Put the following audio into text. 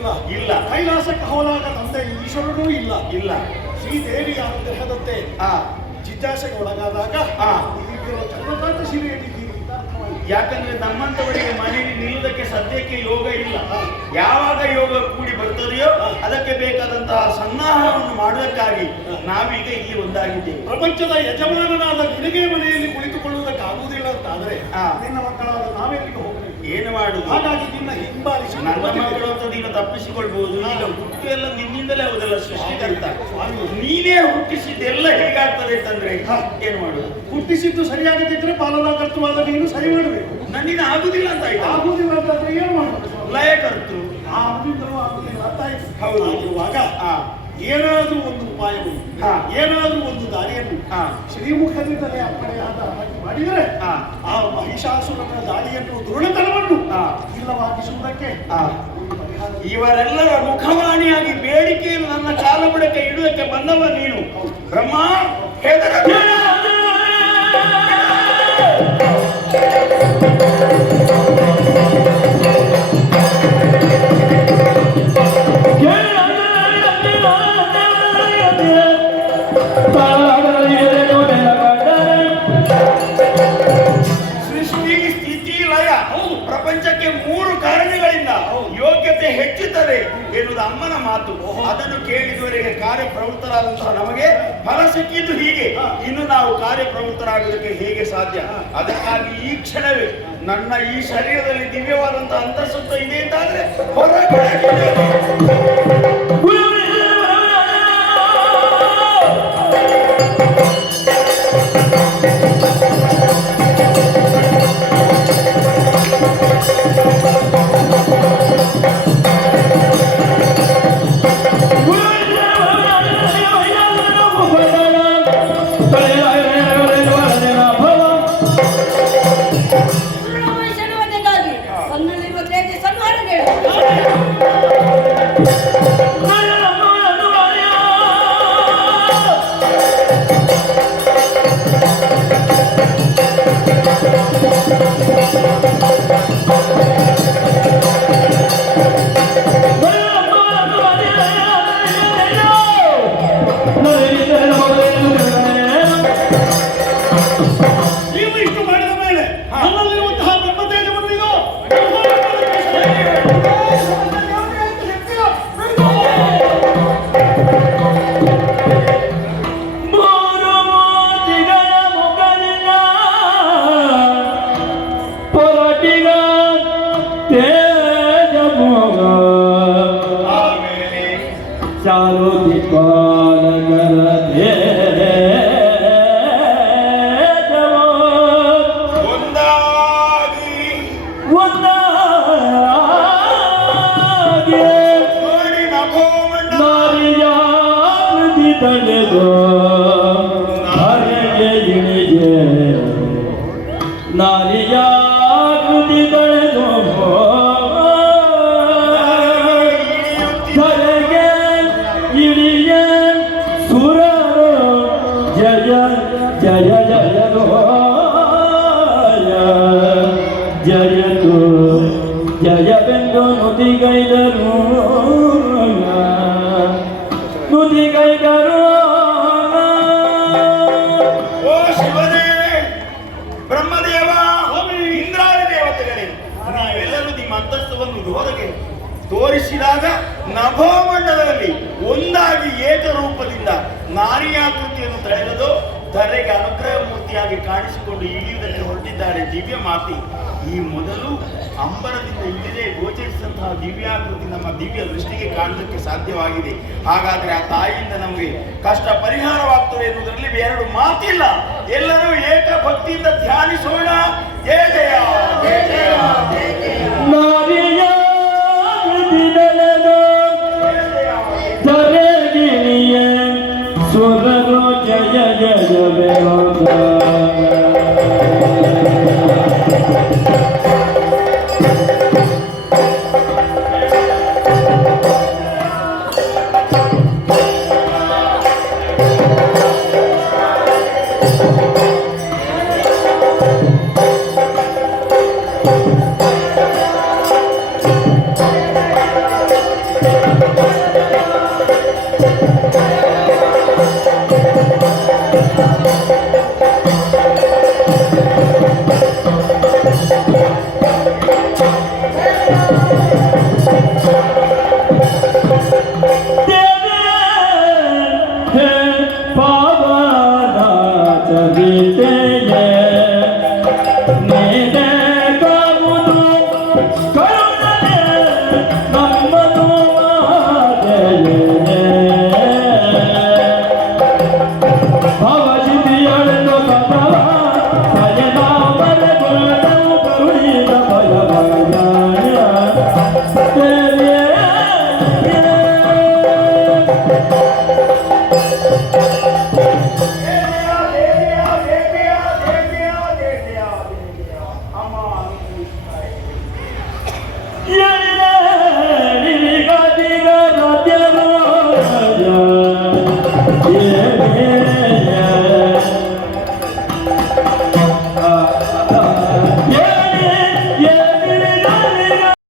ಇಲ್ಲ ಇಲ್ಲ. ಕೈಲಾಸಕ್ಕೆ ಹೋದಾಗ ತಂದೆ ಈಶ್ವರನೂ ಇಲ್ಲ ಇಲ್ಲ. ಶ್ರೀದೇವಿಯ ಅನುಗ್ರಹದಂತೆ ಜಿಜ್ಞಾಸೆಗೆ ಒಳಗಾದಾಗ ಈಗಿರೋ ಚಂದ್ರಕಾಂತ ಶಿಲೆಯಲ್ಲಿದ್ದೀರಿ ಅಂತ ಅರ್ಥವಾಯಿತು. ಯಾಕಂದ್ರೆ ನಮ್ಮಂತವರಿಗೆ ಮನೆಯಲ್ಲಿ ನಿಲ್ಲುವುದಕ್ಕೆ ಸದ್ಯಕ್ಕೆ ಯೋಗ ಇಲ್ಲ. ಯಾವಾಗ ಯೋಗ ಕೂಡಿ ಬರ್ತದೆಯೋ ಅದಕ್ಕೆ ಬೇಕಾದಂತಹ ಸನ್ನಾಹವನ್ನು ಮಾಡುವುದಕ್ಕಾಗಿ ನಾವೀಗ ಇಲ್ಲಿ ಒಂದಾಗಿದ್ದೇವೆ. ಪ್ರಪಂಚದ ಯಜಮಾನನಾದ ನಿನಗೆ ಮನೆಯಲ್ಲಿ ಕುಳಿತುಕೊಳ್ಳುವುದಕ್ಕೆ ಆಗುವುದಿಲ್ಲ ಅಂತಾದ್ರೆ ನಿನ್ನ ಮಕ್ಕಳಾದ ನಾವೆಲ್ಲಿಗೆ ಹೋಗಬೇಕು? ಏನು ಮಾಡುದು? ಹಾಗಾಗಿ ನಿನ್ನ ಹಿಂಬಾಲಿಸಿ ನನ್ನ ಮಕ್ಕಳು ಅಂತ ನೀನು ತಪ್ಪಿಸಿಕೊಳ್ಬಹುದು. ಈಗ ಹುಟ್ಟು ಎಲ್ಲ ನಿನ್ನಿಂದಲೇ ಹೌದಲ್ಲ ಸೃಷ್ಟಿಕರ್ತ. ನೀನೇ ಹುಟ್ಟಿಸಿದ್ದೆಲ್ಲ ಹೇಗಾಗ್ತದೆ ಅಂತಂದ್ರೆ ಏನು ಮಾಡುದು? ಹುಟ್ಟಿಸಿದ್ದು ಸರಿಯಾಗಿದ್ದರೆ ಪಾಲನಾಕರ್ತವಾದ ನೀನು ಸರಿ ಮಾಡಬೇಕು. ನನ್ನಿಂದ ಆಗುದಿಲ್ಲ ಅಂತ ಆಯ್ತು. ಆಗುದಿಲ್ಲ ಅಂತಂದ್ರೆ ಏನು ಮಾಡಬೇಕು? ಲಯಕರ್ತೃ ಆಗುದಿಲ್ಲವೋ ಆಗುದಿಲ್ಲ ಅಂತ ಆಯ್ತು. ಹೌದು. ಆಗಿರುವಾಗ ಏನಾದ್ರೂ ಒಂದು ಉಪಾಯವನ್ನು ಏನಾದ್ರೂ ಒಂದು ದಾರಿಯನ್ನು ಶ್ರೀಮುಖದಿಂದಲೇ ಅಪ್ಪಣೆಯಾದ ಹಾಗೆ ಮಾಡಿದರೆ ಆ ಮಹಿಷಾಸುರನ ದಾಳಿಯನ್ನು ದುರುಳತನವನ್ನು ಇಲ್ಲವಾಗಿಸುವುದಕ್ಕೆ ಇವರೆಲ್ಲರ ಮುಖವಾಣಿಯಾಗಿ ಬೇಡಿಕೆಯನ್ನು ನನ್ನ ಕಾಲಬುಡಕ್ಕೆ ಇಡುವುದಕ್ಕೆ ಬಂದವ ನೀನು. ಬ್ರಹ್ಮ ಹೆದರ ಸೃಷ್ಟಿ ಸ್ಥಿತಿ ಲಯ ಪ್ರಪಂಚಕ್ಕೆ 3 ಕಾರಣಗಳಿಂದ ಯೋಗ್ಯತೆ ಹೆಚ್ಚುತ್ತದೆ ಎನ್ನುವುದು ಅಮ್ಮನ ಮಾತು. ಅದನ್ನು ಕೇಳಿದವರಿಗೆ ಕಾರ್ಯಪ್ರವೃತ್ತರಾದಂತಹ ನಮಗೆ ಫಲ ಸಿಕ್ಕಿದ್ದು ಹೀಗೆ. ಇನ್ನು ನಾವು ಕಾರ್ಯಪ್ರವೃತ್ತರಾಗುವುದಕ್ಕೆ ಹೇಗೆ ಸಾಧ್ಯ? ಅದಕ್ಕಾಗಿ ಈ ಕ್ಷಣವೇ ನನ್ನ ಈ ಶರೀರದಲ್ಲಿ ದಿವ್ಯವಾದಂತಹ ಅಂತಃಸತ್ವ ಇದೆ ಅಂತಾದ್ರೆ ಹೊರಗಡೆ ಜಯವೆಂದು ನುಡಿಗೈದರು ಓ ಶಿವನೇ, ಬ್ರಹ್ಮದೇವ, ಇಂದ್ರಾದಿ ದೇವತೆಗಳೇ, ನಾವೆಲ್ಲರೂ ನಿಮ್ಮ ಅಂತಸ್ತವನ್ನು ಹೊರಗೆ ತೋರಿಸಿದಾಗ ನಭೋಮಂಡಲದಲ್ಲಿ ಒಂದಾಗಿ ಏಕರೂಪದಿಂದ ನಾರಿಯಾಕೃತಿಯನ್ನು ತಳೆದು ಧರೆಗೆ ಅನುಗ್ರಹ ಮೂರ್ತಿಯಾಗಿ ಕಾಣಿಸಿಕೊಂಡು ಇಳಿಯುವುದಕ್ಕೆ ಹೊರಟಿದ್ದಾರೆ ದಿವ್ಯ ಮಾತೆ. ಈ ಮೊದಲು ಅಂಬರದಿಂದ ಇಲ್ಲದೆ ಗೋಚರಿಸಿದಂತಹ ದಿವ್ಯಾಕೃತಿ ನಮ್ಮ ದಿವ್ಯ ದೃಷ್ಟಿಗೆ ಕಾಣುವುದಕ್ಕೆ ಸಾಧ್ಯವಾಗಿದೆ. ಹಾಗಾದ್ರೆ ಆ ತಾಯಿಯಿಂದ ನಮಗೆ ಕಷ್ಟ ಪರಿಹಾರವಾಗ್ತದೆ ಎನ್ನುವುದರಲ್ಲಿ ಎರಡು ಮಾತಿಲ್ಲ. ಎಲ್ಲರೂ ಏಕ ಭಕ್ತಿಯಿಂದ ಧ್ಯಾನಿಸೋಣ. ಜಯ ಜಯ ಜಯ ಜಯ ಜಯ ಜಯ